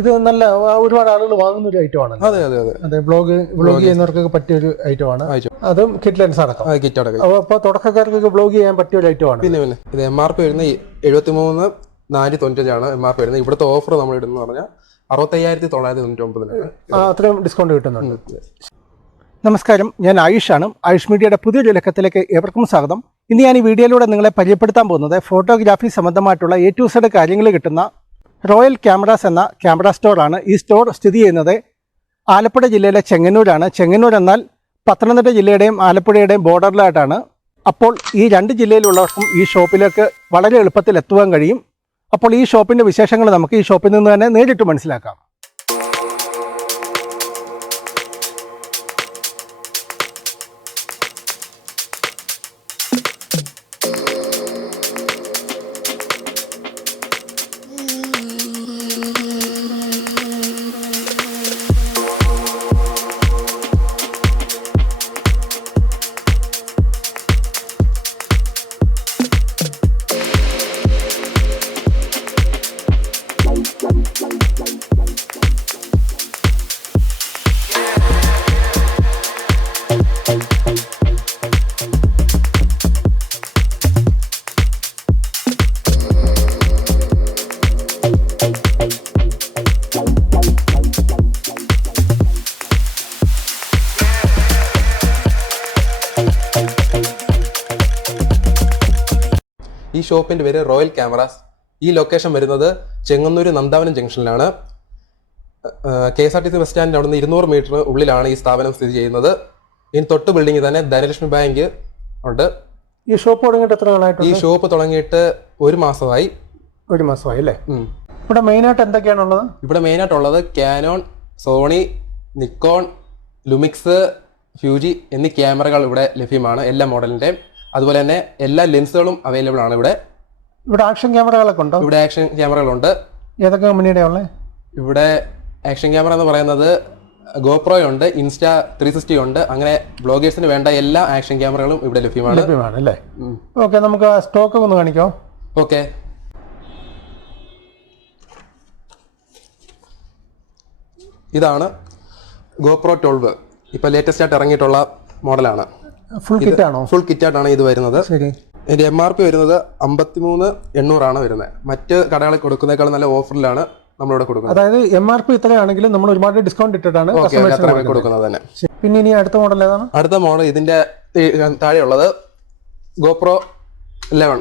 ഇത് നല്ല ഒരുപാട് ആളുകൾ വാങ്ങുന്ന ഒരു ഐറ്റം ആണ് അതെ അതെ അതെ. അതെ ബ്ലോഗ് ബ്ലോഗ് ചെയ്യുന്നവർക്കൊക്കെ പറ്റിയ ഒരു ഐറ്റം ആണ്. അതും കിറ്റ് ലെൻസ് അടക്കം കിറ്റ് അടക്കം. അപ്പോൾ തുടക്കക്കാർക്കൊക്കെ ബ്ലോഗ് ചെയ്യാൻ പറ്റിയ ഒരു ഐറ്റം ആണ്. പിന്നെ പിന്നെ. ഇത് എം ആർ പി വരുന്ന എഴുപത്തി മൂന്ന് നാല് തൊണ്ണൂറ്റഞ്ചാണ് എം ആർ പി വരുന്നത്. ഇവിടുത്തെ ഓഫർ നമ്മൾ ഇടുന്ന പറഞ്ഞാൽ അറുപത്തയ്യായിരത്തി തൊള്ളായിരത്തി തൊണ്ണൂറ്റി ഒമ്പതിനാണ് അത്രയും ഡിസ്കൗണ്ട് കിട്ടുന്നുണ്ട്. നമസ്കാരം. ഞാൻ ആയുഷാണ്. ആയുഷ് മീഡിയയുടെ പുതിയൊരു ലക്കത്തിലേക്ക് ഏവർക്കും സ്വാഗതം. ഇന്ന് ഞാൻ ഈ വീഡിയോയിലൂടെ നിങ്ങളെ പരിചയപ്പെടുത്താൻ പോകുന്നത് ഫോട്ടോഗ്രാഫി സംബന്ധമായിട്ടുള്ള എ ടു സെഡ് കാര്യങ്ങൾ കിട്ടുന്ന റോയൽ ക്യാമറാസ് എന്ന ക്യാമറ സ്റ്റോറാണ് ഈ സ്റ്റോർ സ്ഥിതി ചെയ്യുന്നത്. ആലപ്പുഴ ജില്ലയിലെ ചെങ്ങന്നൂരാണ്. ചെങ്ങന്നൂർ എന്നാൽ പത്തനംതിട്ട ജില്ലയുടെയും ആലപ്പുഴയുടെയും ബോർഡറിലായിട്ടാണ്. അപ്പോൾ ഈ രണ്ട് ജില്ലയിലുള്ളവർക്കും ഈ ഷോപ്പിലേക്ക് വളരെ എളുപ്പത്തിൽ എത്തുവാൻ കഴിയും. അപ്പോൾ ഈ ഷോപ്പിന്റെ വിശേഷങ്ങൾ നമുക്ക് ഈ ഷോപ്പിൽ നിന്ന് തന്നെ നേരിട്ട് മനസ്സിലാക്കാം. ഈ ഷോപ്പിന്റെ പേര് റോയൽ ക്യാമറാസ്. ഈ ലൊക്കേഷൻ വരുന്നത് Chengannur Nandavanam ജംഗ്ഷനിലാണ്. K S R T C bus സ്റ്റാൻഡിന്റെ അവിടെ നിന്ന് ഇരുന്നൂറ് മീറ്റർ ഉള്ളിലാണ് ഈ സ്ഥാപനം സ്ഥിതി ചെയ്യുന്നത്. ഇനി തൊട്ട് ബിൽഡിംഗിൽ തന്നെ ധനലക്ഷ്മി ബാങ്ക് ഉണ്ട്. ഈ ഷോപ്പ് തുടങ്ങിയിട്ട് എത്ര ഈ ഷോപ്പ് തുടങ്ങിയിട്ട് ഒരു മാസമായി. ഒരു മാസമായി അല്ലേ. ഇവിടെ മെയിനായിട്ട് എന്തൊക്കെയാണുള്ളത്? ഇവിടെ മെയിനായിട്ടുള്ളത് Canon Sony Nikon Lumix Fuji എന്നീ ക്യാമറകൾ ഇവിടെ ലഭ്യമാണ് എല്ലാ മോഡലിന്റെയും അതുപോലെ തന്നെ എല്ലാ ലെൻസുകളും അവൈലബിൾ ആണ് ഇവിടെ. ഇവിടെ ആക്ഷൻ ക്യാമറകളൊക്കെ ഉണ്ടോ? ഇവിടെ ആക്ഷൻ ക്യാമറകളുണ്ട് ഏതൊക്കെ കമ്പനിയുടെ ഉള്ളത് ഇവിടെ ആക്ഷൻ ക്യാമറ എന്ന് പറയുന്നത് ഗോപ്രോ ഉണ്ട് ഇൻസ്റ്റ ത്രീ സിക്സ്റ്റി ഉണ്ട്. അങ്ങനെ ബ്ലോഗേഴ്സിന് വേണ്ട എല്ലാ ആക്ഷൻ ക്യാമറകളും ഇവിടെ ലഭ്യമാണ്. ലഭ്യമാണ് അല്ലേ? ഓക്കെ നമുക്ക് സ്റ്റോക്ക് ഒന്ന് കാണിക്കോ. ഓക്കെ. ഇതാണ് ഗോപ്രോ ട്വൽവ് ഇപ്പൊ ലേറ്റസ്റ്റ് ആയിട്ട് ഇറങ്ങിയിട്ടുള്ള മോഡലാണ് ഫുൾ കിറ്റ് ആണോ? ഫുൾ കിറ്റായിട്ടാണ് ഇത് വരുന്നത്. ശരി. ഇതിന്റെ എം ആർ പി വരുന്നത് അമ്പത്തിമൂന്ന് എണ്ണൂറാണ് വരുന്നത്. മറ്റ് കടകളിൽ കൊടുക്കുന്നേക്കാൾ നല്ല ഓഫറിലാണ് നമ്മളിവിടെ കൊടുക്കുന്നത്. അതായത് എം ആർ പി ഇത്രയാണെങ്കിലും നമ്മൾ ഒരുപാട് ഡിസ്കൗണ്ട് ഇട്ടിട്ടാണ് കൊടുക്കുന്നത്. തന്നെ. പിന്നെ ഇനി അടുത്ത മോഡൽ ഏതാണ്? അടുത്ത മോഡൽ ഇതിന്റെ താഴെ താഴെയുള്ളത് ഗോപ്രോ ലെവൻ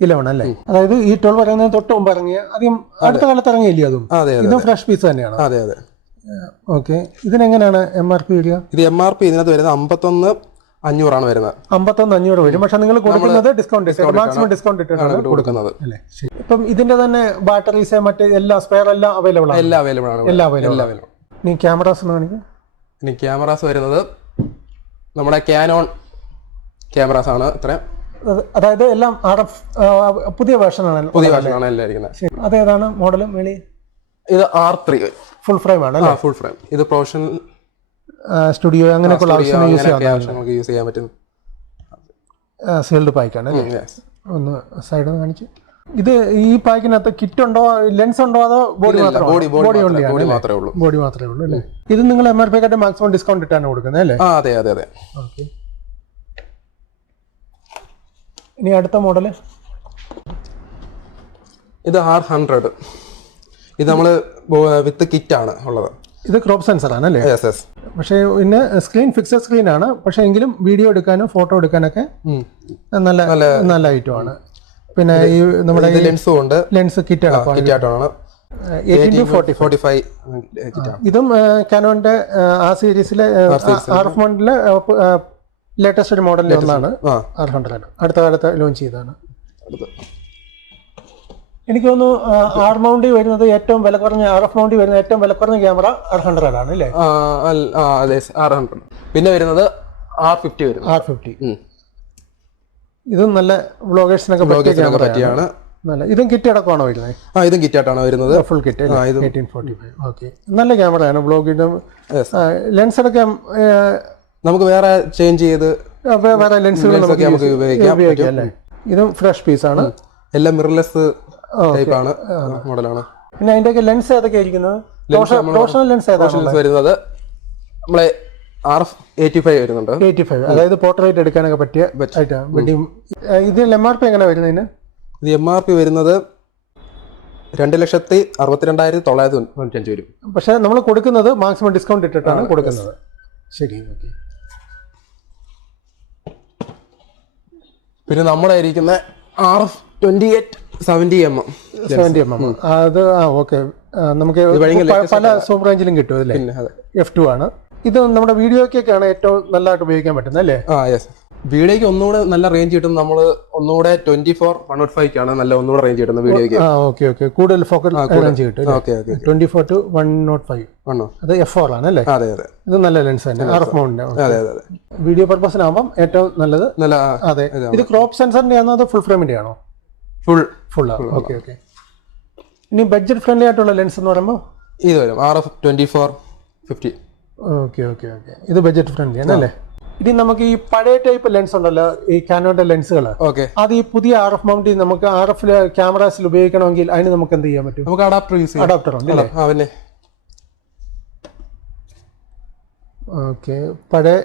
ഇലവൺ അല്ലേ? അതായത് ഈ ട്വൽവ് ഇറങ്ങുന്നതിന് തൊട്ട് മുമ്പ് ഇറങ്ങിയ അധികം അടുത്ത കാലത്ത് ഇറങ്ങിയില്ലേ അതെ? ഇതും ഫ്രഷ് പീസ് തന്നെയാണ്? അതെ അതെ. ഓക്കെ ഇതിനെങ്ങനെയാണ് എം ആർ പി വരിക ഇത് എം ആർ പി ഇതിനകത്ത് വരുന്നത് അമ്പത്തൊന്ന് അഞ്ഞൂറാണ് വരുന്നത്. അമ്പത്തൊന്ന് അഞ്ഞൂറ് വരും. പക്ഷെ നിങ്ങൾ കൊടുക്കുന്നത് ഡിസ്കൗണ്ട് മാക്സിമം ഡിസ്കൗണ്ട് ഇട്ടിട്ടാണ് കൊടുക്കുന്നത്. ഇപ്പം ഇതിന്റെ തന്നെ ബാറ്ററീസ് മറ്റേ എല്ലാ സ്പെയർ എല്ലാം അവൈലബിൾ ആണ്. എല്ലാം അവൈലബിൾ ആണ്. എല്ലാം അവൈലബിൾ എല്ലാം അവൈലബിൾ നീ ക്യാമറാസ് കാണിക്കും ഇനി ക്യാമറാസ് വരുന്നത് നമ്മുടെ ക്യാനോൺ ക്യാമറാസ് ആണ് ഇത്രയും അതായത് എല്ലാം ആർ എഫ് പുതിയ വേർഷനാണ് പുതിയ വേർഷനാണ് എല്ലാം ഇരിക്കുന്നത്. അതേതാണ് മോഡലും വെളി? ഇത് ആർ ത്രീ ഫുൾ ഫ്രെയിം ആണ് ഫുൾ ഫ്രെയിം ഇത് പ്രൊഫഷണൽ സ്റ്റുഡിയോ അങ്ങനെയൊക്കെയുള്ള ആവശ്യങ്ങൾ യൂസ് യൂസ് ചെയ്യാൻ പറ്റും. സീൽഡ് പായ്ക്കാണ് ഒന്ന് yes. ഒന്ന് സൈഡ് കാണിച്ചു. ഇത് ഈ പാക്കിനകത്ത് കിറ്റ് ഉണ്ടോ ലെൻസ് ഉണ്ടോ അതോ ബോഡി മാത്രമേ ബോഡി ബോഡി മാത്രമേ- ഉള്ളൂ. ബോഡി മാത്രമേ ഉള്ളൂ അല്ലേ? ഇത് നിങ്ങൾ എം ആർ പി കാട്ടി മാക്സിമം ഡിസ്കൗണ്ട് ഇട്ടാണ് കൊടുക്കുന്നത് അല്ലേ? അതെ അതെ അതെ. ഓക്കെ ഇനി അടുത്ത മോഡൽ ഇത് ആർ ഹൺഡ്രഡ് ഇത് നമ്മൾ വിത്ത് കിറ്റ് ആണ് ഉള്ളത്. ഇത് ക്രോപ്പ് സെൻസർ ആണ് അല്ലേ പക്ഷേ പിന്നെ സ്ക്രീൻ ഫിക്സഡ് സ്ക്രീൻ ആണ്. പക്ഷേ എങ്കിലും വീഡിയോ എടുക്കാനും ഫോട്ടോ എടുക്കാനൊക്കെ നല്ല നല്ല ഐറ്റം ആണ്. പിന്നെ ഈ നമ്മുടെ ലെൻസും ഉണ്ട്. ലെൻസ് കിറ്റ് ആണ് ഇതും. കാനോന്റെ ആ സീരീസിലെ ആർ എഫ് മോഡലിലെ ലേറ്റസ്റ്റ് ഒരു മോഡലിൽ ഒന്നാണ്. ആർഫ് ആർ ഹൺഡ്രഡ് അടുത്ത കാലത്ത് ലോഞ്ച് ചെയ്തതാണ്. അടുത്ത്. എനിക്ക് തോന്നുന്നു ആർ മൗണ്ടി വരുന്നത് ഏറ്റവും വില കുറഞ്ഞ ആർ എഫ് മൗണ്ടി വരുന്ന ഏറ്റവും വില കുറഞ്ഞ ക്യാമറ ആർ ഹൺഡ്രഡ് ആണ് അല്ലേ? അതെ ആർ ഹൺഡ്രഡ് പിന്നെ വരുന്നത് ആർ ഫിഫ്റ്റി വരുന്നത് ആർ ഫിഫ്റ്റി ഇത് നല്ല വ്ളോഗേഴ്സിനൊക്കെ ബ്ലോഗേഴ്സിനൊക്കെ പറ്റിയാണ്. നല്ല ഇതും കിറ്റ് അടക്കമാണോ വരുന്നത്? ആ ഇതും കിറ്റ് ആയിട്ടാണ് വരുന്നത്. Full kit eighteen forty five okay നല്ല ക്യാമറയാണ് ബ്ലോഗിന്റെ ലെൻസ് അടക്കം നമുക്ക് വേറെ ചേഞ്ച് ചെയ്ത് വേറെ ലെൻസുകൾ നമുക്ക് ഉപയോഗിക്കാം. ഇതും ഫ്രഷ് പീസാണ് ആണ്. എല്ലാം മിറർലെസ് ടൈപ്പ് ആണ് മോഡലാണ് പിന്നെ അതിന്റെയൊക്കെ ലെൻസ് ഏതൊക്കെ ഇരിക്കുന്നത്? പ്രൊഫഷണൽ ലെൻസ് ഏതാണ് വരുന്നത്? നമ്മളെ ആർ എഫ് എയ്റ്റി ഫൈവ് വരുന്നുണ്ട്. എയ്റ്റി ഫൈവ് അതായത് പോർട്രേറ്റ് എടുക്കാനൊക്കെ പറ്റിയ ഇത് എം ആർ പി എങ്ങനെ വരുന്നതിന് ഇത് എം ആർ പി വരുന്നത് രണ്ട് ലക്ഷത്തി അറുപത്തിരണ്ടായിരത്തി തൊള്ളായിരത്തി തൊണ്ണൂറ്റഞ്ച് വരും. പക്ഷെ നമ്മൾ കൊടുക്കുന്നത് മാക്സിമം ഡിസ്കൗണ്ട് ഇട്ടിട്ടാണ് കൊടുക്കുന്നത്. ശരി ഓക്കെ പിന്നെ നമ്മളായിരിക്കുന്ന R F twenty eight seventy M M seventy M M അത് ആ ഓക്കെ. നമുക്ക് പല സൂപ്പർ റേഞ്ചിലും കിട്ടും അല്ലേ? എഫ് ടു ആണ്. ഇത് നമ്മുടെ വീഡിയോയ്ക്കൊക്കെയാണ് ഏറ്റവും നല്ലതായിട്ട് ഉപയോഗിക്കാൻ പറ്റുന്നത് അല്ലേ? ആ യെസ് വീഡിയോക്ക് ഒന്നുകൂടെ നല്ല റേഞ്ച് കിട്ടും. നമ്മൾ ഒന്നുകൂടെ twenty four one naught five ആണ് നല്ല ഒന്നുകൂടെ റേഞ്ച് കിട്ടുന്നത് വീഡിയോക്ക് ആ ഓക്കെ ഓക്കെ. കൂടുതൽ ഫോക്കസ് റേഞ്ച് കിട്ടും okay okay twenty four two one naught five അത് എഫ് ഫോർ ആണ് അല്ലേ? അതെ അതെ. ഇത് നല്ല ലെൻസ് തന്നെ ആർ എഫ് മൗണ്ടിന്റെ അതെ അതെ വീഡിയോ പർപ്പസിനാകുമ്പോൾ ഏറ്റവും നല്ലത് നല്ല അതെ. ഇത് ക്രോപ്പ് സെൻസറിന്റെ ആണോ അതോ ഫുൾ ഫ്രെയിമിന്റെ ആണോ? ഫുൾ ഫുൾ ഓക്കെ ഓക്കെ ഇനി ബഡ്ജറ്റ് ഫ്രണ്ട്ലി ആയിട്ടുള്ള ലെൻസ് എന്ന് പറയുമ്പോൾ ഇത് വരും. R F twenty four fifty okay okay okay ഇത് ബഡ്ജറ്റ് ഫ്രണ്ട്ലി ആണല്ലേ ഇനി നമുക്ക് ഈ പഴയ ടൈപ്പ് ലെൻസ് ഉണ്ടല്ലോ ഈ കാനോന്റെ ലെൻസുകൾ ഓക്കെ അത് ഈ പുതിയ ആർ എഫ് മൗണ്ടി നമുക്ക് ആർ എഫ് ക്യാമറാസിൽ ഉപയോഗിക്കണമെങ്കിൽ അതിന് നമുക്ക് എന്ത് ചെയ്യാൻ പറ്റും? നമുക്ക് അഡാപ്റ്റർ യൂസ് അഡാപ്റ്റർ ഉണ്ട് അല്ലേ ആ പിന്നെ ഓക്കെ. പഴയ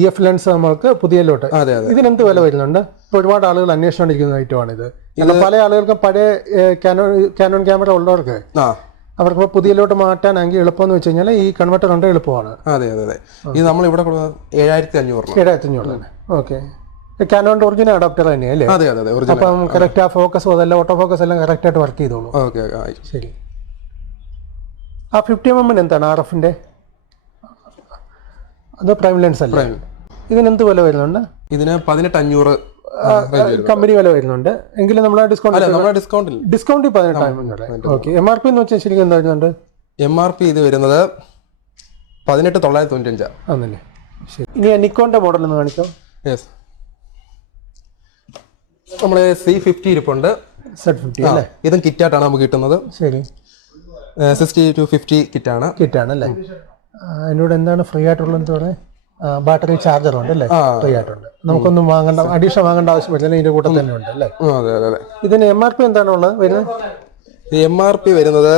ഇ എഫ് ലെൻസ് നമ്മൾക്ക് പുതിയ ലോട്ട്. അതെ അതെ. ഇതിനെന്ത് വില വരുന്നുണ്ട്? ഇപ്പൊ ഒരുപാട് ആളുകൾ അന്വേഷിച്ചുകൊണ്ടിരിക്കുന്ന ഇത് കാരണം പല ആളുകൾക്കും പഴയ കാനോൺ കാനോൺ ക്യാമറ ഉള്ളവർക്ക് അവർക്ക് പുതിയ ലോട്ട് മാറ്റാൻ മാറ്റാനെങ്കിൽ എളുപ്പം എന്ന് വെച്ച് കഴിഞ്ഞാൽ ഈ കൺവെർട്ടർ ഉണ്ട് എളുപ്പമാണ്. അതെ അതെ അതെ. ഇത് നമ്മൾ ഇവിടെ ഏഴായിരത്തി അഞ്ഞൂറ് ഏഴായിരത്തി അഞ്ഞൂറ് തന്നെ. ഓക്കെ. കാനോണിന്റെ ഒറിജിനൽ അഡാപ്റ്റർ തന്നെയല്ലേ അതെ അതെ അതെ ഒറിജിനൽ അപ്പം കറക്റ്റ് ആ ഫോക്കസ് അതെല്ലാം ഓട്ടോ ഫോക്കസ് എല്ലാം കറക്റ്റ് ആയിട്ട് വർക്ക് ചെയ്തോളൂ. ഓക്കെ ശരി. ആ ഫിഫ്റ്റി എം എമ്മിന് എന്താണ് ആർ എഫിന്റെ അത് പ്രൈം ലെൻസ് അല്ലേ? ഇതിന് എന്ത് വില വരുന്നുണ്ട്? ഇതിന് പതിനെട്ട് അഞ്ഞൂറ് കമ്പനി വില വരുന്നുണ്ട്. എങ്കിലും നമ്മളെ ഡിസ്കൗണ്ട് ഡിസ്കൗണ്ടിൽ ഡിസ്കൗണ്ട് പതിനെട്ടായിരം ഓക്കെ എം ആർ പി എന്ന് വെച്ചാൽ ശരിക്കും എന്താ വരുന്നുണ്ട്? എം ആർ പി ഇത് വരുന്നത് പതിനെട്ട് തൊള്ളായിരത്തി തൊണ്ണൂറ്റഞ്ചാ ആണല്ലേ ശരി. ഇനി നിക്കോന്റെ മോഡൽ ഒന്ന് കാണിച്ചോ യെസ് നമ്മുടെ സി ഫിഫ്റ്റി ഇരിപ്പുണ്ട്. സെറ്റ് ഫിഫ്റ്റി അല്ലേ? ഇതും കിറ്റായിട്ടാണ് നമുക്ക് കിട്ടുന്നത്. ശരി. സിക്സ്റ്റി ടു ഫിഫ്റ്റി കിറ്റാണ് കിറ്റാണ് അല്ലേ അതിനോട് എന്താണ് ഫ്രീ ആയിട്ടുള്ളത് പറയാം ബാറ്ററി ചാർജർ ഉണ്ട് അല്ലേ? ഫ്രീ ആയിട്ടുണ്ട്. നമുക്കൊന്നും വാങ്ങേണ്ട അഡീഷൻ വാങ്ങേണ്ട ആവശ്യമില്ല. ഇതിന്റെ കൂട്ടം തന്നെ ഉണ്ട് അല്ലേ? ഇതിന് എം ആർ പി എന്താണ് ഉള്ളത് വരുന്നത്? എം ആർ പി വരുന്നത്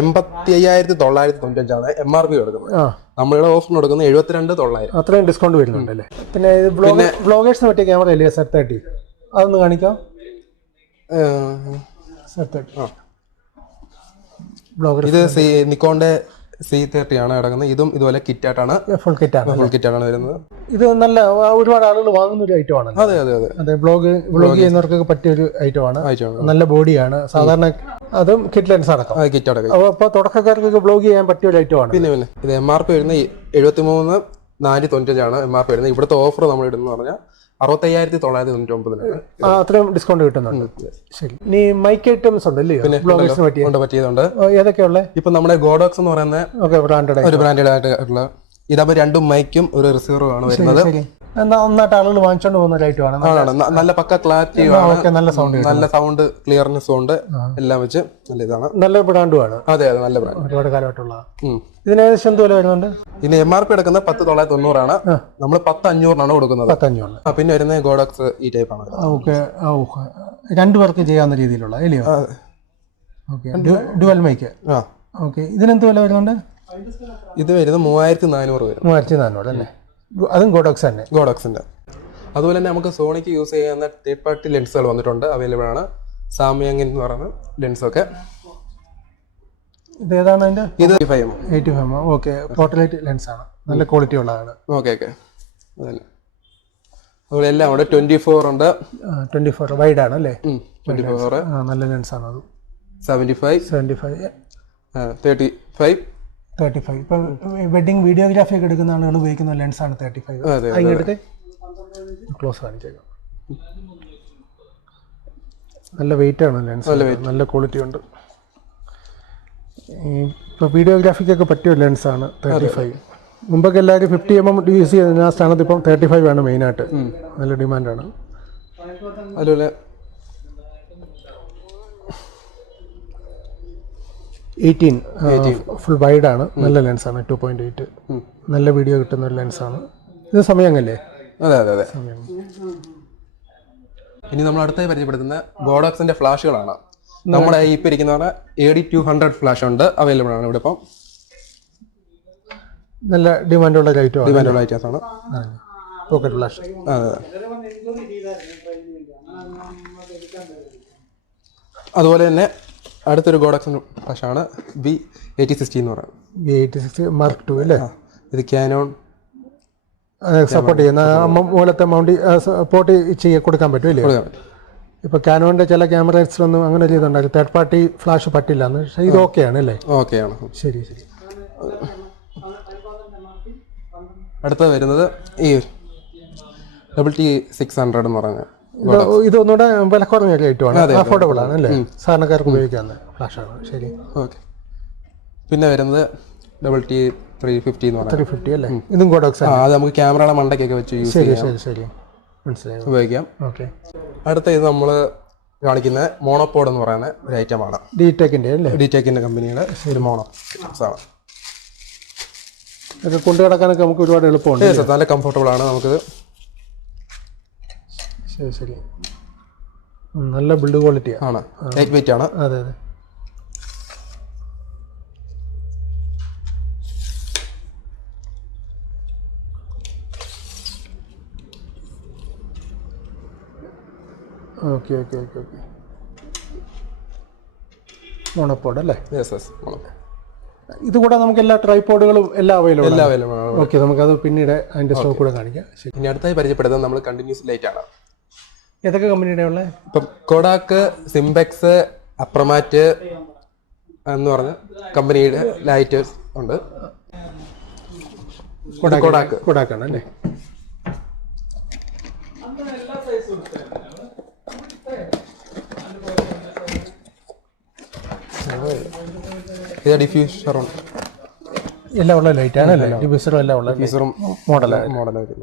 എൺപത്തി അയ്യായിരത്തി തൊള്ളായിരത്തി തൊണ്ണൂറ്റഞ്ചാണ് എം ആർ പി കൊടുക്കുന്നത് നമ്മളിവിടെ നമ്മളുടെ ഓഫറിന് കൊടുക്കുന്നത് എഴുപത്തിരണ്ട് തൊള്ളായിരം. അത്രയും ഡിസ്കൗണ്ട് വരുന്നുണ്ട് അല്ലേ? പിന്നെ ബ്ലോഗേഴ്സിന് പറ്റിയ ക്യാമറ അല്ലേ സെറ്റ് തേർട്ടി അതൊന്ന് കാണിക്കാം? Z thirty. ബ്ലോഗർ ഇത് സി നിക്കോന്റെ സി തേർട്ടി ആണ് കിടക്കുന്നത്. ഇതും ഇതുപോലെ കിറ്റായിട്ടാണ് ഫുൾ കിറ്റ് ആണ് ഫുൾ കിറ്റാണ് വരുന്നത്. ഇത് നല്ല ഒരുപാട് ആളുകൾ വാങ്ങുന്ന ഒരു ഐറ്റം ആണ് അതെ അതെ. അതെ അതെ ബ്ലോഗ് ബ്ലോഗ് ചെയ്യുന്നവർക്കൊക്കെ പറ്റിയ ഒരു ഐറ്റം ആണ്. നല്ല ബോഡിയാണ്. സാധാരണ അതും കിറ്റ് ലെൻസ് അടക്കം. കിറ്റ് അടക്കം. അപ്പോൾ തുടക്കക്കാർക്കൊക്കെ ബ്ലോഗ് ചെയ്യാൻ പറ്റിയ ഒരു ഐറ്റം ആണ്. പിന്നെ പിന്നെ. ഇത് എം ആർ പി വരുന്ന എഴുപത്തി മൂന്ന് നാല് തൊണ്ണൂറ്റഞ്ചാണ് എം ആർ പി വരുന്നത്. ഇവിടുത്തെ ഓഫർ നമ്മൾ ഇടുന്ന പറഞ്ഞാൽ അറുപത്തയ്യായിരത്തി തൊള്ളായിരത്തി തൊണ്ണൂറ്റി ഒമ്പതിനാണ് അത്രയും ഡിസ്കൗണ്ട് കിട്ടുന്നുണ്ട്. ശരി. ഇനി മൈക്ക് ഐറ്റംസ് ഉണ്ട് അല്ലേ ബ്ലോഗേഴ്സിന് പറ്റിയ കൊണ്ട് പറ്റിയതുണ്ട്. ഏതൊക്കെയുള്ള? ഇപ്പൊ നമ്മുടെ ഗോഡോക്സ് എന്ന് പറയുന്ന ഒരു ബ്രാൻഡഡ് ആയിട്ടുള്ള രണ്ടും മൈക്കും ഒരു റിസീവറും ആണ് വരുന്നത്. ഒന്നായിട്ട് ആളുകൾ വാങ്ങിച്ചോണ്ട് പോകുന്ന ലൈറ്റുമാണ് നല്ല പക്ക ക്ലാരിറ്റി നല്ല സൗണ്ട് നല്ല സൗണ്ട് ക്ലിയർനെസ് ഉണ്ട്. എല്ലാം വെച്ച് നല്ല ഇതാണ്. നല്ല ബ്രാൻഡുമാണ് അതെ അതെ നല്ല ബ്രാൻഡ് ഒരുപാട് കാലമായിട്ടുള്ള. ഇതിന് ഏകദേശം എന്ത് വില വരുന്നുണ്ട്? ഇനി എം ആർ പി എടുക്കുന്നത് പത്ത് തൊള്ളായിരത്തി തൊണ്ണൂറാണ്. നമ്മൾ പത്ത് അഞ്ഞൂറിനാണ് കൊടുക്കുന്നത്. പത്ത് അഞ്ഞൂറ് പിന്നെ വരുന്ന ഗോഡക്സ് ഈ ടൈപ്പ് ആണ്. ഓക്കെ. രണ്ടു പേർക്ക് ചെയ്യാവുന്ന രീതിയിലുള്ള അല്ലയോ ഓക്കെ. Dual mic okay. ഇതിനെന്ത് വില വരുന്നുണ്ട്? ഇത് വരുന്നത് മൂവായിരത്തി നാനൂറ് വരും. മൂവായിരത്തി നാനൂറ് അല്ലേ? അതും ഗോഡോക്സ് തന്നെ. ഗോഡോക്സിന്റെ. അതുപോലെ തന്നെ നമുക്ക് സോണിക്ക് യൂസ് ചെയ്യുന്ന തേർഡ് പാർട്ടി ലെൻസുകൾ വന്നിട്ടുണ്ട്. അവൈലബിൾ ആണ്. സാമിയങ് എന്ന് പറയുന്ന ലെൻസൊക്കെ ഇത് ഏതാണ് അതിന്റെ? ഇത് eighty five okay portrait lens ആണ്. നല്ല ക്വാളിറ്റി ഉള്ളതാണ്. ഓക്കെ ഓക്കെ അതല്ല. അതുപോലെ എല്ലാം ഉണ്ട്. ട്വന്റി ഫോർ ഉണ്ട്. ട്വന്റി ഫോർ വൈഡ് ആണ് അല്ലേ? ട്വന്റി ഫോർ നല്ല ലെൻസ് ആണ് അത്. Seventy five seventy five thirty five thirty five. ഇപ്പം വെഡിങ് വീഡിയോഗ്രാഫി ഒക്കെ എടുക്കുന്ന ആളുകൾ ഉപയോഗിക്കുന്ന ലെൻസ് ആണ് തേർട്ടി ഫൈവ്. അതിനടുത്ത് ക്ലോസ് കാണിച്ചേക്കാം നല്ല വെയിറ്റ് ആണ് ലെൻസ്. നല്ല ക്വാളിറ്റി ഉണ്ട്. ഇപ്പൊ ഇപ്പോൾ വീഡിയോഗ്രാഫിക്കൊക്കെ പറ്റിയ ലെൻസ് ആണ് തേർട്ടി ഫൈവ് മുമ്പൊക്കെ എല്ലാവരും ഫിഫ്റ്റി എം എം യൂസ് ചെയ്യുന്ന ആ സ്ഥാനത്ത് ഇപ്പം തേർട്ടി ഫൈവ് ആണ് മെയിനായിട്ട് നല്ല ഡിമാൻഡാണ് അതുപോലെ എയ്റ്റീൻ ഫുൾ വൈഡ് ആണ്. നല്ല ലെൻസാണ് ടു പോയിന്റ് എയ്റ്റ് നല്ല വീഡിയോ കിട്ടുന്ന ഒരു ലെൻസാണ് ഇത് സമയങ്ങല്ലേ അതെ അതെ അതെ. ഇനി നമ്മൾ അടുത്തായി പരിചയപ്പെടുത്തുന്ന ഗോഡോക്സിന്റെ ഫ്ലാഷുകളാണ്. നമ്മുടെ ഈ ഇപ്പം ഇരിക്കുന്ന A D two hundred flash ഉണ്ട് അവൈലബിൾ ആണ് ഇവിടെ ഇപ്പം. നല്ല ഡിമാൻഡുള്ള ലൈറ്റും ഡിമാൻഡുള്ള ഐറ്റംസ് ആണ്. പോക്കറ്റ് ഫ്ലാഷ് അതെ. അതുപോലെ തന്നെ അടുത്തൊരു ഗോഡക്സൺ ഫ്ലാഷാണ് ബി എയ്റ്റി സിക്സ്റ്റി എന്ന് പറയുന്നത് B eighty six mark two അല്ലേ? ഇത് ക്യാനോൺ സപ്പോർട്ട് ചെയ്യുന്ന അമ്മ മൂലത്തെ മൗണ്ടി സപ്പോർട്ട് ചെയ്യ കൊടുക്കാൻ പറ്റും ഇല്ലേ ഇപ്പൊ കാനോന്റെ ചില ക്യാമറസിലൊന്നും അങ്ങനെ ചെയ്തുണ്ടായിരുന്നു തേർഡ് പാർട്ടി ഫ്ലാഷ് പറ്റില്ല എന്ന്. പക്ഷേ ഇത് ഓക്കെയാണ് അല്ലേ? ഓക്കെ ആണ്. ശരി ശരി. അടുത്ത വരുന്നത് ഈ ഡബിൾ ടി സിക്സ് ഹൺഡ്രഡ് എന്ന് പറഞ്ഞ ഇത് ഇതൊന്നുകൂടെ വില കുറഞ്ഞ റേറ്റുമാണ് അഫോർഡബിൾ ആണ് അല്ലേ? സാധാരണക്കാർക്ക് ഉപയോഗിക്കാവുന്ന ഫ്ലാഷാണ്. ശരി. ഓക്കെ. പിന്നെ വരുന്നത് ഡബിൾ ടി ത്രീ ഫിഫ്റ്റി എന്ന് ത്രീ ഫിഫ്റ്റി അല്ലേ? ഇതും കോഡോക്സ് അത് നമുക്ക് ക്യാമറയുടെ മണ്ടയ്ക്കൊക്കെ വെച്ച് യൂസ് ശരി ചെയ്യാം. ശരി ശരി. മനസ്സിലായി. ഉപയോഗിക്കാം. ഓക്കെ. അടുത്ത ഇത് നമ്മൾ കാണിക്കുന്ന മോണോപോഡ് എന്ന് പറയുന്ന ഒരു ഐറ്റമാണ് ഡി ടെക്കിന്റെ അല്ലേ? ഡിടെക്കിന്റെ കമ്പനിയുടെ ഒരു മോണോ ആണ് ഇതൊക്കെ കൊണ്ടു കിടക്കാനൊക്കെ നമുക്ക് ഒരുപാട് എളുപ്പമുണ്ട് നല്ല കംഫർട്ടബിൾ ആണ്. നമുക്കിത് ശരി ശരി. നല്ല ബിൽഡ് ക്വാളിറ്റി ആണ്. ലൈറ്റ് വെയിറ്റ് ആണ്. അതെ അതെ. Okay okay okay okay monopod അല്ലേ? യെസ് യെസ് ഇത് കൂടെ നമുക്ക് എല്ലാ ട്രൈപോഡുകളും എല്ലാം അവൈലബിൾ എല്ലാം അവൈലബിൾ ഓക്കെ നമുക്കത് പിന്നീട് അതിന്റെ സ്റ്റോക്ക് കൂടെ കാണിക്കാം. ശരി. ഇനി അടുത്തായി പരിചയപ്പെടുന്നത് നമ്മൾ കണ്ടിന്യൂസ് ലൈറ്റ് ആണ്. ഏതൊക്കെ കമ്പനിയുടെ ഉള്ളത് ഇപ്പം കൊഡാക്ക് സിംബെക്സ് അപ്രമാറ്റ് എന്ന് പറഞ്ഞ കമ്പനിയുടെ ലൈറ്റേഴ്സ് ഉണ്ട്. കൊഡാക്ക് കൊടാക്കാണ് അല്ലേ? എല്ലാം ഉള്ള ലൈറ്റാണ് അല്ലേ ഡിഫ്യൂസറും എല്ലാം ഉള്ള ഡിഫ്യൂസറും മോഡലാണ് ഇത്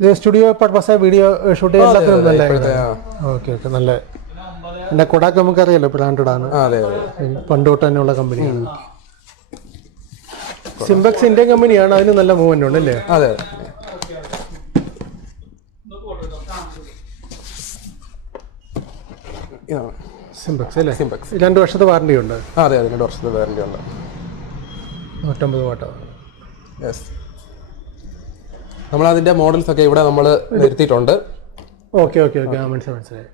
സ്റ്റുഡിയോ പർപ്പസ് വീഡിയോ ഷൂട്ട് എല്ലാത്തിനും നല്ല ഓക്കെ ഓക്കെ നല്ല. എന്റെ കൊടാക്ക് നമുക്കറിയാലോ ബ്രാൻഡഡ് ആണ്. പണ്ട് തൊട്ട് തന്നെയുള്ള കമ്പനിയാണ് സിംബക്സ് ഇന്ത്യൻ കമ്പനിയാണ് അതിന് നല്ല മൂവ്മെന്റ് ഉണ്ട് അല്ലേ? അതെ. സിംബക്സ് അല്ലേ? സിംബക്സ് രണ്ട് വർഷത്തെ വാറണ്ടി ഉണ്ട്. അതെ അതെ രണ്ട് വർഷത്തെ വാറണ്ടി ഉണ്ട്. നൂറ്റമ്പത് വാട്ടോ യെസ് നമ്മൾ അതിന്റെ മോഡൽസ് ഒക്കെ ഇവിടെ നമ്മൾ നിർത്തിയിട്ടുണ്ട് ഓക്കെ ഓക്കെ ഓക്കെ മനസ്സിലായി മനസ്സിലായി.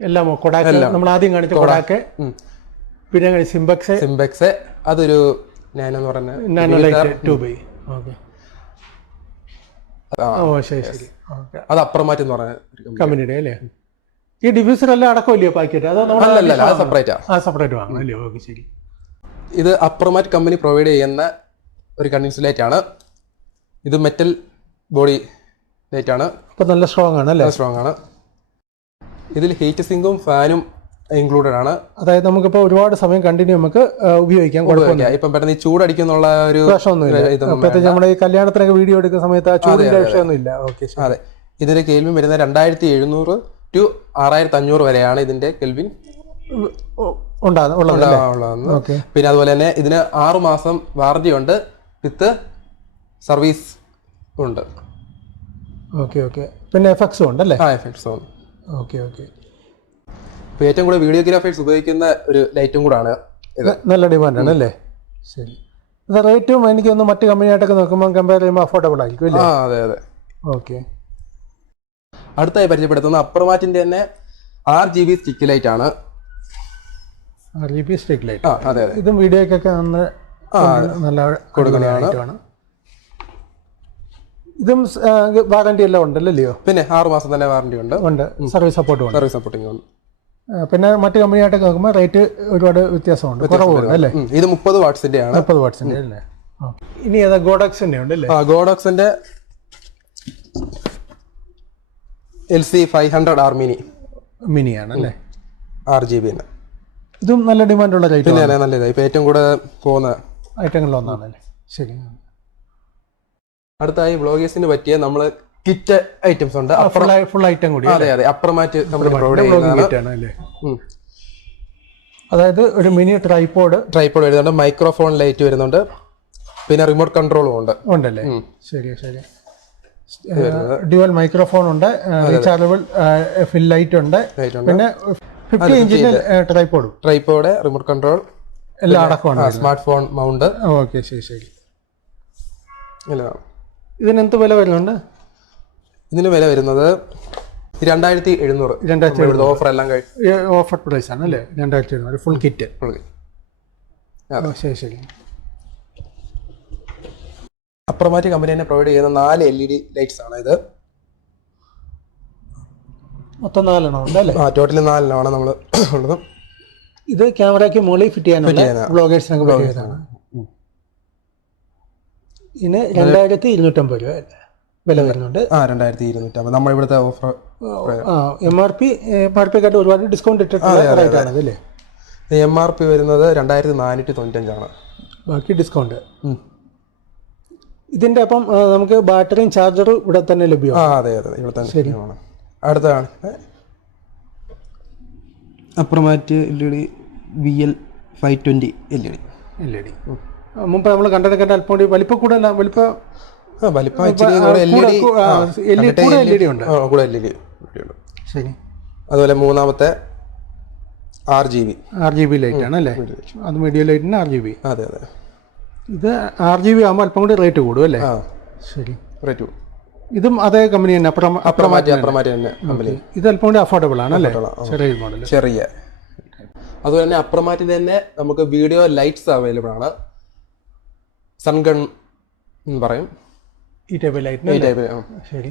എല്ലാം കൊടാക്ക്. നമ്മൾ ആദ്യം കാണിച്ച കൊടാക്ക്. പിന്നെ സിംബക്സ്. സിംബക്സ്. അതൊരു നാനോ എന്ന് പറഞ്ഞ നാനോ ലൈറ്റ് 2 ബൈ ഓക്കെ ഓ ശരി ശരി. അത് അപ്രമാറ്റ് എന്ന് പറഞ്ഞ. കമ്പനിയുടെ അല്ലേ? ഈ ഡിഫ്യൂസർ എല്ലാം അടക്കമില്ലയോ പാക്കറ്റ് അതോ നമ്മൾ സെപ്പറേറ്റാ ആ. സെപ്പറേറ്റ് വാങ്ങണം അല്ലേ? ഓക്കെ ശരി. ഇത് അപ്രമാറ്റ് കമ്പനി പ്രൊവൈഡ് ചെയ്യുന്ന ഒരു ലൈറ്റ് ആണ്. ഇത് മെറ്റൽ ബോഡി ലൈറ്റ് ആണ്. അപ്പോൾ നല്ല സ്ട്രോങ് ആണ് അല്ലേ? സ്ട്രോങ് ആണ്. ഇതിൽ ഹീറ്റ് സിങ്കും ഫാനും ഇൻക്ലൂഡഡ് ആണ്. അതായത് നമുക്കിപ്പോൾ ഒരുപാട് സമയം കണ്ടിന്യൂ നമുക്ക് ഉപയോഗിക്കാം. ഉപയോഗിക്കാം. ഇപ്പം പെട്ടെന്ന് ഈ ചൂടടിക്കുന്നുള്ള ഒരു പ്രശ്നമൊന്നുമില്ല. പ്രത്യേകിച്ച് നമ്മുടെ ഈ കല്യാണത്തിനൊക്കെ വീഡിയോ എടുക്കുന്ന സമയത്ത് ആ ചൂടിന്റെ വിഷയമൊന്നുമില്ല. ഓക്കെ അതെ. ഇതിന്റെ കെൽവിൻ വരുന്ന രണ്ടായിരത്തി എഴുന്നൂറ് ടു ആറായിരത്തി അഞ്ഞൂറ് വരെയാണ് ഇതിന്റെ കെൽവിൻ ഉണ്ടാകുന്നത് പിന്നെ അതുപോലെ തന്നെ ഇതിന് ആറു മാസം വാറണ്ടി ഉണ്ട്. വിത്ത് സർവീസ് ഉണ്ട്. Okay okay. പിന്നെ എഫക്സും ഉണ്ടല്ലേ? ആ എഫക്ട്സും ഉണ്ട്. Okay okay. ഇപ്പോൾ ഏറ്റവും കൂടുതൽ വീഡിയോഗ്രാഫേഴ്സ് ഉപയോഗിക്കുന്ന ഒരു ലൈറ്റും കൂടാണ് ഇത്. നല്ല ഡിമാൻഡാണ് അല്ലേ? ശരി. ഇത് റേറ്റും എനിക്ക് ഒന്ന് മറ്റ് കമ്പനിയായിട്ടൊക്കെ നോക്കുമ്പോൾ കമ്പയർ ചെയ്യുമ്പോൾ അഫോർഡബിൾ ആയിരിക്കും അല്ലേ? ആ അതെ അതെ. ഓക്കെ. അടുത്തായി പരിചയപ്പെടുത്തുന്ന അപ്രമാറ്റിന്റെ തന്നെ R G B stick light ആണ്. R G B stick light ആ അതെ അതെ. ഇതും വീഡിയോക്കൊക്കെ നന്ന് നല്ല കൊടുക്കുന്നതാണ്. ഇതും വാറണ്ടി എല്ലാം ഉണ്ടല്ലോ അല്ലയോ പിന്നെ ആറ് മാസം തന്നെ വാറണ്ടി ഉണ്ട്. ഉണ്ട്. സർവീസ് സപ്പോർട്ട് ഉണ്ട്. സർവീസ് സപ്പോർട്ടിംഗ് ഉണ്ട്. പിന്നെ മറ്റു കമ്പനിയായിട്ടൊക്കെ നോക്കുമ്പോൾ റേറ്റ് ഒരുപാട് വ്യത്യാസമുണ്ട്. കുറവുണ്ട് അല്ലേ? ഇത് മുപ്പത് വാട്ട്സിന്റെ ആണ് മുപ്പത് വാട്സിന്റെ അല്ലേ? ഇനി ഏതാ ഗോഡോക്സിന്റെ ഉണ്ട് അല്ലേ? ആ ഗോഡോക്സിന്റെ L C five hundred R mini. മിനിയാണ് അല്ലേ? ആർ ജി ബി ഇതും നല്ല ഡിമാൻഡുള്ള റേറ്റ് പിന്നെ നല്ല ഇപ്പൊ ഏറ്റവും കൂടുതൽ പോകുന്ന ഐറ്റങ്ങളിൽ ഒന്നാണല്ലേ? ശരി. അടുത്തായി ബ്ലോഗേഴ്സിന് പറ്റിയ നമ്മൾ കിറ്റ് ഐറ്റംസ് ഉണ്ട്. ഫുൾ ഐറ്റം കൂടി അതെ അതെ. അപ്രമാറ്റ് പ്രൊവൈഡ് ചെയ്യുന്നതാണ്. അതായത് ഒരു മിനി ട്രൈപോഡ് ട്രൈപോഡ് വരുന്നുണ്ട്. മൈക്രോഫോൺ ലൈറ്റ് വരുന്നുണ്ട്. പിന്നെ റിമോട്ട് കൺട്രോളും ഉണ്ട്. ഉണ്ടല്ലേ? ശരി ശരി. ഡ്യുവൽ മൈക്രോഫോൺ ഉണ്ട്. റീചാർജബിൾ ഫിൽ ലൈറ്റ് ഉണ്ട്. പിന്നെ ഫിഫ്റ്റി ഇഞ്ചിന്റെ ട്രൈപോഡ് ട്രൈപോഡ് റിമോട്ട് കൺട്രോൾ എല്ലാം അടക്കമാണ് സ്മാർട്ട് ഫോൺ മൗണ്ട് ഓക്കെ ശരി ശരി. ഇതിന് ഇതിനെന്ത് വില വരുന്നുണ്ട്? ഇതിന് വില വരുന്നത് രണ്ടായിരത്തി എഴുന്നൂറ്. രണ്ടായിരത്തി ഇവിടുത്തെ ഓഫർ എല്ലാം കഴിഞ്ഞ് ഓഫർ പ്രൈസ് ആണ് അല്ലേ? രണ്ടായിരത്തി എഴുന്നൂറ്. ഫുൾ കിറ്റ് അതെ. ശരി ശരി. അപ്രമാറ്റി കമ്പനി തന്നെ പ്രൊവൈഡ് ചെയ്യുന്ന നാല് എൽ ഇ ഡി ലൈറ്റ്സ് ആണ് ഇത്. മൊത്തം നാലെണ്ണം ഉണ്ട് അല്ലേ ആ ടോട്ടലി നാലെണ്ണമാണ് നമ്മൾ ഉള്ളത്. ഇത് ക്യാമറയ്ക്ക് മുകളിൽ ഫിറ്റ് ചെയ്യാനുള്ള ചെയ്യാനാ. ബ്ലോഗേഴ്സിനൊക്കെ പറ്റിയതാണ് ഇതിന് രണ്ടായിരത്തി ഇരുന്നൂറ്റമ്പത് രൂപ വില വരുന്നുണ്ട്. ആ രണ്ടായിരത്തി ഇരുന്നൂറ്റമ്പത് നമ്മൾ ഇവിടുത്തെ ഓഫർ ആ M R P M R P കാട്ടി ഒരുപാട് ഡിസ്കൗണ്ട് ഇട്ടിട്ടുള്ള അല്ലേ എം ആർ പി വരുന്നത് രണ്ടായിരത്തി നാനൂറ്റി തൊണ്ണൂറ്റഞ്ചാണ് ബാക്കി ഡിസ്കൗണ്ട് ഇതിന്റെ അപ്പം നമുക്ക് ബാറ്ററിയും ചാർജറും ഇവിടെ തന്നെ ആ ലഭ്യമാണ് അതെ അതെ ഇവിടെ തന്നെ ലഭ്യമാണ്. അടുത്തതാണ്. അപ്രമാറ്റ് L E D V L five twenty L E D L E D മുമ്പ് നമ്മൾ കണ്ടെടുക്കേണ്ട അല്പം കൂടി വലിപ്പം കൂടുതൽ വലിപ്പ വലിപ്പം കൂടെ L E D L E കൂടെ എൽ ഇ ഡി ഉണ്ട്. കൂടെ എൽ ഇ ഡി ഉണ്ട് ശരി. അതുപോലെ മൂന്നാമത്തെ R G B R G B light ആണ് അല്ലേ? അത് മീഡിയം ലൈറ്റിന് ആർ ജി ബി അതെ അതെ. ഇത് ആർ ജി ബി ആകുമ്പോൾ അല്പം കൂടി റേറ്റ് കൂടും അല്ലേ? ശരി. റേറ്റ് കൂടും. ഇതും അതേ കമ്പനി തന്നെ അപ്പുറം അപ്രമാറ്റി അപ്രമാറ്റി തന്നെ. കമ്പനി ഇത് അല്പം കൂടി അഫോർഡബിൾ ആണ് അല്ലേ? ചെറിയ മോഡൽ ചെറിയ. അതുപോലെ തന്നെ അപ്രമാറ്റി തന്നെ നമുക്ക് വീഡിയോ ലൈറ്റ്സ് അവൈലബിൾ ആണ്. സൺഗൺ എന്ന് പറയും. ഈ ടൈപ്പ് ലൈറ്റ് ഈ ടൈപ്പ് ശരി.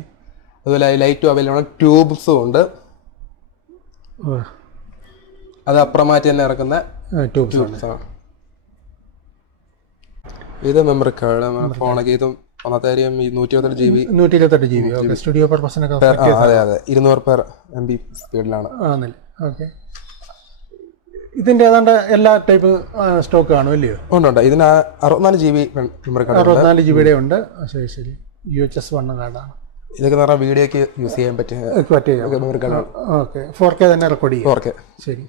അതുപോലെ ലൈറ്റും അവൈലബിൾ ആണ്. ട്യൂബ്സും ഉണ്ട്. അത് അപ്രമാറ്റി തന്നെ ഇറക്കുന്ന ട്യൂബ്സ് ആണ്. ഇത് മെമ്മറി കാർഡ് ഫോണൊക്കെ ഇതും ഒന്നാമത്തെ കാര്യം ഈ നൂറ്റി ഇരുപത്തെട്ട് ജി ബി നൂറ്റി ഇരുപത്തെട്ട് ജി ബി സ്റ്റുഡിയോ പർപ്പസിനൊക്കെ അതെ അതെ. ഇരുന്നൂറ് പേർ എം ബി സ്പീഡിലാണ് ആണല്ലേ? ഓക്കെ. ഇതിന്റെ ഏതാണ്ട് എല്ലാ ടൈപ്പ് സ്റ്റോക്ക് കാണും അല്ലയോ ഉണ്ട് ഇതിന് അറുപത്തിനാല് ജി ബി മെമ്മറി കാർഡ് ഉണ്ട്. അറുപത്തിനാല് ജി ബിയുടെ ഉണ്ട്. ശരി ശരി. യു എച്ച് എസ് വൺ കാർഡാണ് ഇതൊക്കെ എന്ന് പറഞ്ഞാൽ വീഡിയോക്ക് യൂസ് ചെയ്യാൻ പറ്റിയ കാർഡാണ് ഓക്കെ. ഫോർ കെ തന്നെ റെക്കോർഡ് ചെയ്യാം. ഓക്കെ ശരി.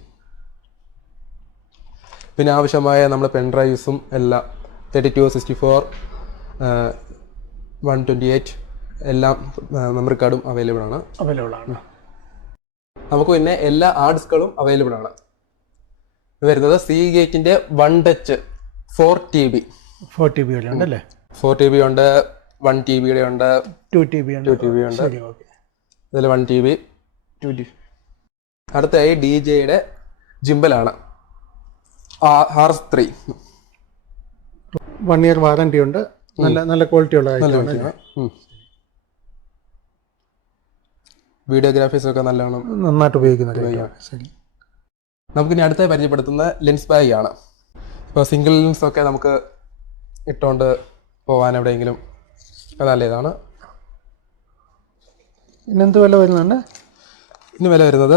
പിന്നെ ആവശ്യമായ നമ്മൾ പെൻ ഡ്രൈവ്സും എല്ലാം thirty two sixty four one twenty eight എല്ലാം മെമ്മറി കാർഡും അവൈലബിൾ ആണ്. അവൈലബിൾ ആണ്. നമുക്ക് പിന്നെ എല്ലാ ഹാർഡ് അവൈലബിൾ ആണ്. വരുന്നത് സി ഗേറ്റിന്റെ one touch four T B. Four T B ഉണ്ട് അല്ലേ? ഫോർ ടി ബി ഉണ്ട് വൺ ടി ബിയുടെ ഉണ്ട് two T B two T B ഉണ്ട്. ഇതിൽ one T B. Two T അടുത്തായി ഡി ജെയുടെ ജിമ്പലാണ്. R three. One year warranty ഉണ്ട്. നല്ല നല്ല ക്വാളിറ്റി ഉള്ള. വീഡിയോഗ്രാഫീസ് ഒക്കെ നല്ലോണം നന്നായിട്ട് ഉപയോഗിക്കുന്ന ഒരു item ആണ്. ശരി നമുക്കിനി അടുത്ത പരിചയപ്പെടുത്തുന്ന ലെൻസ് ബാഗ് ആണ് ഇപ്പോൾ സിംഗിൾ ലെൻസ് ഒക്കെ നമുക്ക് ഇട്ടുകൊണ്ട് പോകാൻ എവിടെയെങ്കിലും അത് നല്ലതാണ് ഇന്നെന്ത് വില വരുന്നുണ്ട്? ഇന്ന് വില വരുന്നത്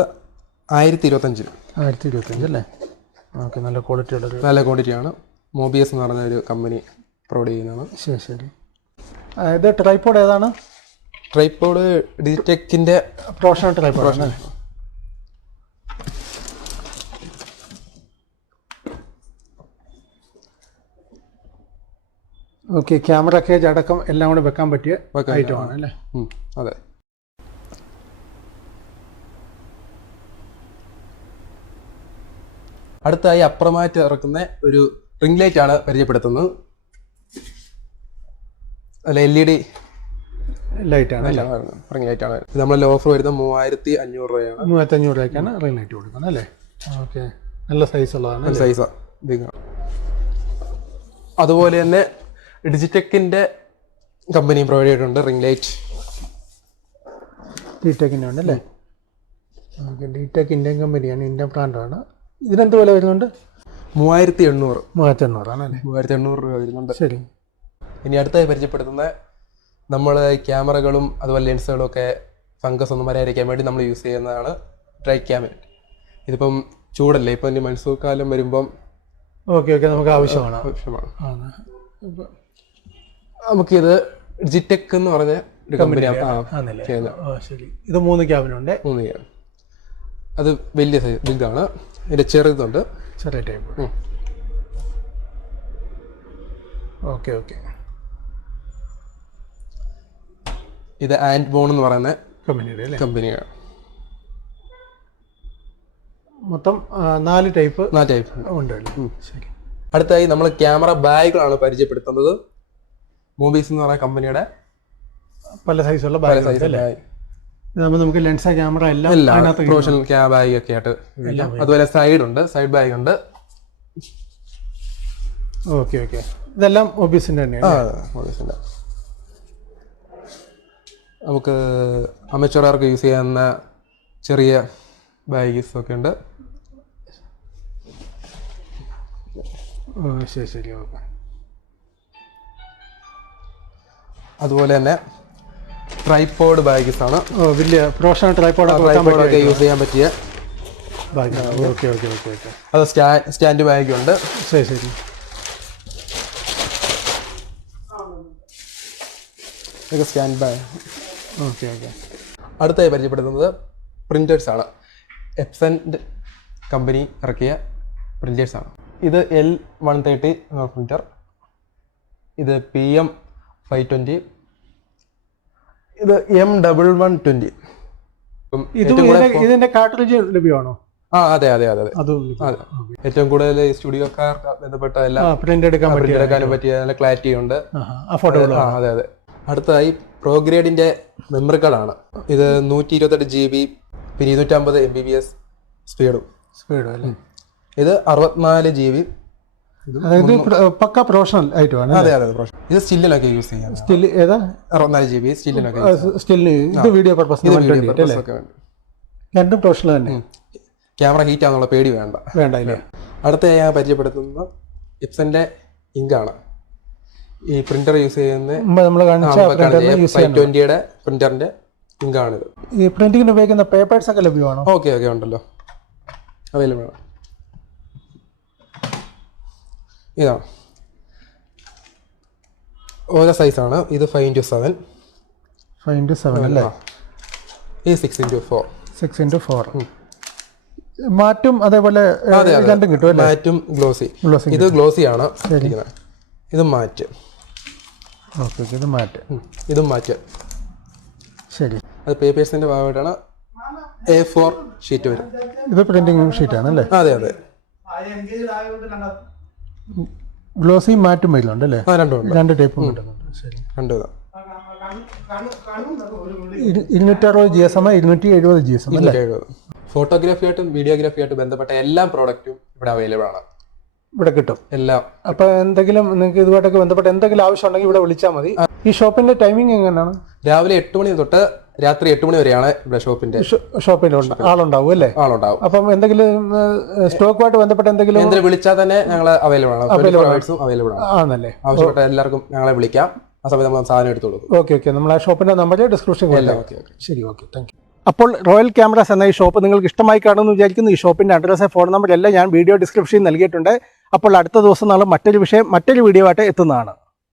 ആയിരത്തി ഇരുപത്തഞ്ച് ആയിരത്തി ഇരുപത്തഞ്ച് അല്ലേ? ഓക്കെ നല്ല ക്വാളിറ്റി ഉള്ളത് നല്ല ക്വാണ്ടിറ്റിയാണ് മോബിയസ് എന്ന് പറഞ്ഞ ഒരു കമ്പനി പ്രൊവൈഡ് ചെയ്യുന്നതാണ്. ശരി ശരി. ഇത് ട്രൈപ്പോഡ് ഏതാണ്? ട്രൈപ്പോഡ് ഡിജിടെക്കിന്റെ പ്രൊഫഷണൽ ട്രൈപ്പോഡ് ആണ് ഓക്കെ ക്യാമറ കേജ് അടക്കം എല്ലാം കൂടെ വെക്കാൻ പറ്റിയ ഐറ്റമാണ് അല്ലേ? അതെ. അടുത്തായി അപ്രമാറ്റ് ഇറക്കുന്ന ഒരു റിംഗ് ലൈറ്റ് ആണ് പരിചയപ്പെടുത്തുന്നത്. അല്ല എൽ ഇ ഡി ലൈറ്റ് ആണ് റിംഗ് ലൈറ്റ് ആണ് ഇത് നമ്മളെ ഓഫർ വരുന്നത് മൂവായിരത്തി അഞ്ഞൂറ് രൂപയാണ്. മൂവായിരത്തി അഞ്ഞൂറ് രൂപയ്ക്കാണ് റിംഗ് ലൈറ്റ് കൊടുക്കുന്നത് അല്ലേ? ഓക്കെ നല്ല സൈസ് ഉള്ളതാണ് സൈസാണ് അതുപോലെ തന്നെ ഡിജിടെക്കിന്റെ കമ്പനി പ്രൊവൈഡ് ചെയ്തിട്ടുണ്ട് റിംഗ് ലൈറ്റ് ഡിടെക്കിന്റെ ഉണ്ട് അല്ലേ ഓക്കെ ഡിടെക് ഇന്ത്യൻ കമ്പനിയാണ് ഇന്ത്യൻ ബ്രാൻഡാണ്. ഇതിനെന്ത് വില വരുന്നുണ്ട്? മൂവായിരത്തി എണ്ണൂറ് മൂവായിരത്തി എണ്ണൂറാണ് അല്ലേ? മൂവായിരത്തി എണ്ണൂറ് രൂപ വരുന്നുണ്ട്. ശരി. ഇനി അടുത്തായി പരിചയപ്പെടുത്തുന്ന നമ്മൾ ക്യാമറകളും അതുപോലെ ലെൻസുകളും ഒക്കെ ഫംഗസ് ഒന്നും വരാതിരിക്കാൻ വേണ്ടി നമ്മൾ യൂസ് ചെയ്യുന്നതാണ് ഡ്രൈ ക്യാമറ ഇതിപ്പം ചൂടല്ലേ ഇപ്പം ഇനി മൺസൂക്കാലം വരുമ്പം ഓക്കെ ഓക്കെ നമുക്ക് ആവശ്യമാണ്. ആവശ്യമാണ്. ആണ്. ഇപ്പൊ നമുക്കിത് ജിടെക് എന്ന് പറഞ്ഞ ഒരു കമ്പനി ശരി. ഇത് മൂന്ന് ക്യാബിനുണ്ട് മൂന്ന് ക്യാബ് അത് വലിയ ബിഗാണ് ഇതിന്റെ ചെറുതുണ്ട്. ചെറിയ ടൈപ്പ്. ഓക്കെ ഓക്കെ ഇത് ആൻഡ് ബോൺ എന്ന് പറയുന്ന കമ്പനിയുടെ കമ്പനിയാണ് മൊത്തം നാല് ടൈപ്പ് നാല് ടൈപ്പ് ഉണ്ട് ശരി. അടുത്തായി നമ്മൾ ക്യാമറ ബാഗുകളാണ് പരിചയപ്പെടുത്തുന്നത്. മൂവീസ് എന്ന് പറയുന്ന കമ്പനിയുടെ പല സൈസുള്ള പല ബാഗ് സൈസ് ഇതാകുമ്പോൾ നമുക്ക് ലെൻസ് ക്യാമറ എല്ലാം പ്രൊഫഷണൽ ക്യാ ബാഗ് ഒക്കെ ആയിട്ട് അതുപോലെ സൈഡ് ഉണ്ട് സൈഡ് ബാഗ് ഉണ്ട്. ഓക്കെ ഓക്കെ ഇതെല്ലാം ഒബീസിന്റെ തന്നെയാണ് നമുക്ക് അമച്ചുകാർക്ക് യൂസ് ചെയ്യാവുന്ന ചെറിയ ബാഗീസ് ഒക്കെ ഉണ്ട്. ഓ, ശരി ശരി ഓക്കെ. അതുപോലെ തന്നെ ട്രൈപോഡ് ബാഗ്സ് ആണ്. വലിയ പ്രൊഫഷണൽ ഒക്കെ യൂസ് ചെയ്യാൻ പറ്റിയ bag okay okay okay okay അത് സ്റ്റാ സ്റ്റാൻഡ് ബാഗ് ഉണ്ട്. ശരി ശരി. ഇതൊക്കെ സ്റ്റാൻഡ് ബാഗ് ഓക്കെ ഓക്കെ അടുത്തായി പരിചയപ്പെടുത്തുന്നത് പ്രിന്റേഴ്സ് ആണ്. എപ്സന്റ് കമ്പനി ഇറക്കിയ പ്രിന്റേഴ്സ് ആണ്. ഇത് എൽ വൺ തേർട്ടി പ്രിന്റർ ഇത് പി എം ഫൈവ് ട്വന്റി ഇത് എം ഡബിൾ വൺ ട്വന്റി ഇത് ഇതിന്റെ കാട്ടറിജ് കാർട്രിഡ്ജ് ലഭ്യമാണോ? ആ അതെ അതെ അതെ അതെ. ഏറ്റവും കൂടുതൽ സ്റ്റുഡിയോക്കാർക്ക് ബന്ധപ്പെട്ട എല്ലാ പ്രിന്റ് എടുക്കാൻ പ്രിന്റ് പറ്റിയ എടുക്കാനും പറ്റിയ നല്ല ക്ലാരിറ്റി ഉണ്ട്. അതെ അതെ. അടുത്തതായി പ്രോഗ്രേഡിന്റെ മെമ്മറി കാർഡാണ് ഇത് നൂറ്റി ഇരുപത്തെട്ട് ജി ബി പിന്നെ ഇരുന്നൂറ്റമ്പത് എം ബി ബി എസ് സ്പീഡും. സ്പീഡും അല്ലേ? ഇത് അറുപത്തിനാല് ജി ബി അതായത് പക്ക പ്രൊഫഷണൽ ആയിട്ടുമാണ് അതെ അതെ അതെ ഇത് സ്റ്റില്ലിനൊക്കെ യൂസ് ചെയ്യാം. സ്റ്റിൽ ഏതാ? അറുപത്തിനാല് ജി ബി സ്റ്റില്ലിലൊക്കെ സ്റ്റില്ല്. ഇത് വീഡിയോ പർപ്പസ് ഇത് video purpose ഒക്കെ വേണ്ടി. രണ്ടും പ്രൊഫഷണൽ തന്നെ. ക്യാമറ ഹീറ്റ് ആണെന്നുള്ള പേടി വേണ്ട. വേണ്ട ഇല്ല അടുത്ത ഞാൻ പരിചയപ്പെടുത്തുന്ന ഇപ്സന്റെ ഇങ്കാണ് ഈ പ്രിന്റർ യൂസ് ചെയ്യുന്ന ട്വന്റിയുടെ പ്രിന്ററിന്റെ ഇങ്കാണിത് ഈ പ്രിന്റിങ്ങിന് ഉപയോഗിക്കുന്ന പേപ്പേഴ്സ് ഒക്കെ ലഭ്യമാണോ? ഓക്കെ ഓക്കെ ഉണ്ടല്ലോ. അവൈലബിൾ ആണ്. ഇതാ. ഓരോ സൈസാണ് ഇത് five into seven five into seven അല്ലേ? ഈ six into four six into four മാറ്റും അതേപോലെ. രണ്ടും കിട്ടും അല്ലേ? മാറ്റും ഗ്ലോസി ഇത് ഗ്ലോസി ആണ് ഇത് മാറ്റ്. ഓക്കെ ഇത് മാറ്റ്. ഇത് മാറ്റ്. ശരി. അത് പേപ്പേഴ്സിന്റെ ഭാഗമായിട്ടാണ് എ ഫോർ ഷീറ്റ് വരും. ഇത് പ്രിന്റിങ് ഷീറ്റാണ് അല്ലേ? അതെ അതെ. ഗ്ലോസി മാറ്റും വരുന്നുണ്ട് അല്ലേ? രണ്ടും ടൈപ്പും കിട്ടുന്നുണ്ട് ശരി രണ്ടും ഇതാ ഇരു- ഇരുന്നൂറ്റി അറുപത് ജി എസ് എം ഇരുന്നൂറ്റി എഴുപത് ജി എസ് എം ഫോട്ടോഗ്രാഫി ആയിട്ടും വീഡിയോഗ്രാഫി ആയിട്ടും ബന്ധപ്പെട്ട എല്ലാ പ്രോഡക്റ്റും ഇവിടെ അവൈലബിൾ ആണ്. ഇവിടെ കിട്ടും. എല്ലാം. അപ്പൊ എന്തെങ്കിലും നിങ്ങൾക്ക് ഇതുമായിട്ടൊക്കെ ബന്ധപ്പെട്ട് എന്തെങ്കിലും ആവശ്യം ഉണ്ടെങ്കിൽ ഇവിടെ വിളിച്ചാൽ മതി. ഈ ഷോപ്പിന്റെ ടൈമിംഗ് എങ്ങനെയാണ്? രാവിലെ എട്ട് മണി തൊട്ട് രാത്രി എട്ട് മണി വരെയാണ് ഇവിടെ ഷോപ്പിന്റെ ഷോപ്പിൽ ആളുണ്ടാവും അല്ലേ? ആളുണ്ടാവും. അപ്പം എന്തെങ്കിലും സ്റ്റോക്കുമായിട്ട് ബന്ധപ്പെട്ട എന്തെങ്കിലും എന്തെങ്കിലും വിളിച്ചാൽ തന്നെ ഞങ്ങൾ അവൈലബിൾ ആണ്. അവൈലബിൾ ആണ്. ആണല്ലേ? ആവശ്യപ്പെട്ട എല്ലാവർക്കും ഞങ്ങളെ വിളിക്കാം. ആ സമയത്ത് നമ്മൾ സാധനം എടുത്തു കൊടുക്കും. Okay okay. നമ്മൾ ആ ഷോപ്പിന്റെ നമ്പർ ഡിസ്ക്രിപ്ഷൻ ഓക്കെ ശരി ഓക്കെ. താങ്ക് യു അപ്പോൾ റോയൽ ക്യാമറാസ് എന്ന ഈ ഷോപ്പ് നിങ്ങൾക്ക് ഇഷ്ടമായി കാണുമെന്ന് വിചാരിക്കുന്നു. ഈ ഷോപ്പിന്റെ അഡ്രസ്സ് ഫോൺ നമ്പർ എല്ലാം ഞാൻ വീഡിയോ ഡിസ്ക്രിപ്ഷനിൽ നൽകിയിട്ടുണ്ട്. അപ്പോൾ അടുത്ത ദിവസം നാളെ മറ്റൊരു വിഷയം മറ്റൊരു വീഡിയോ ആയിട്ട് എത്തുന്നതാണ്.